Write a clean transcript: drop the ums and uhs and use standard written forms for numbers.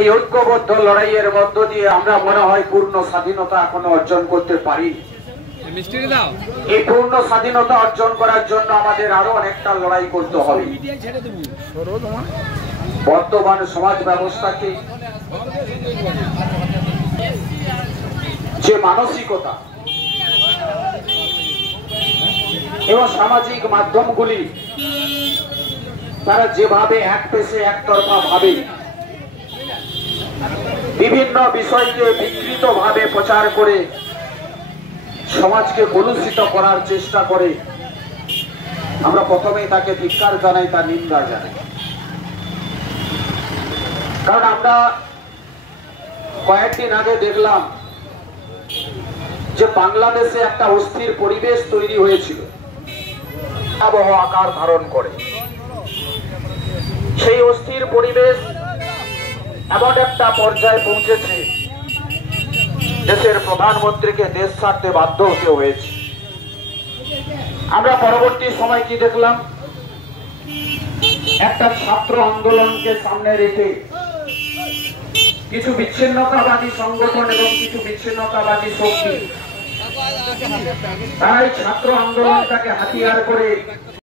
এই ঐক্যবদ্ধ লড়াইয়ের মধ্য দিয়ে আমরা মনে হয় পূর্ণ স্বাধীনতা এখনো অর্জন করতে পারি। এই পূর্ণ স্বাধীনতা অর্জন করার জন্য আমাদের আরো অনেকটা লড়াই করতে হবে। বর্তমান সমাজ ব্যবস্থাকে যে মানসিকতা এবং সামাজিক মাধ্যমগুলি তারা যেভাবে এক পেশে একতরফা ভাবে বিভিন্ন বিষয়কে বিকৃত ভাবে প্রচার করে সমাজকে কলুষিত করার চেষ্টা করে, আমরা প্রথমেই তাকে ধিক্কার জানাই, তার নিন্দা জানাই। কারণ আমরা কয়েকদিন আগে দেখলাম যে বাংলাদেশে একটা অস্থির পরিবেশ তৈরি হয়েছিল, আবহাওয়া আকার ধারণ করে। সেই অস্থির পরিবেশ এমন একটা পর্যায়ে পৌঁছেছে, দেশের প্রধানমন্ত্রীকে দেশ ছাড়তে বাধ্য হতে হয়েছে। আমরা পরবর্তী সময় কি দেখলাম, একটা ছাত্র আন্দোলনকে সামনে রেখে কিছু বিচ্ছিন্নতাবাদী সংগঠন এবং কিছু বিচ্ছিন্নতাবাদী শক্তি তারা এই ছাত্র আন্দোলনটাকে হাতিয়ার করে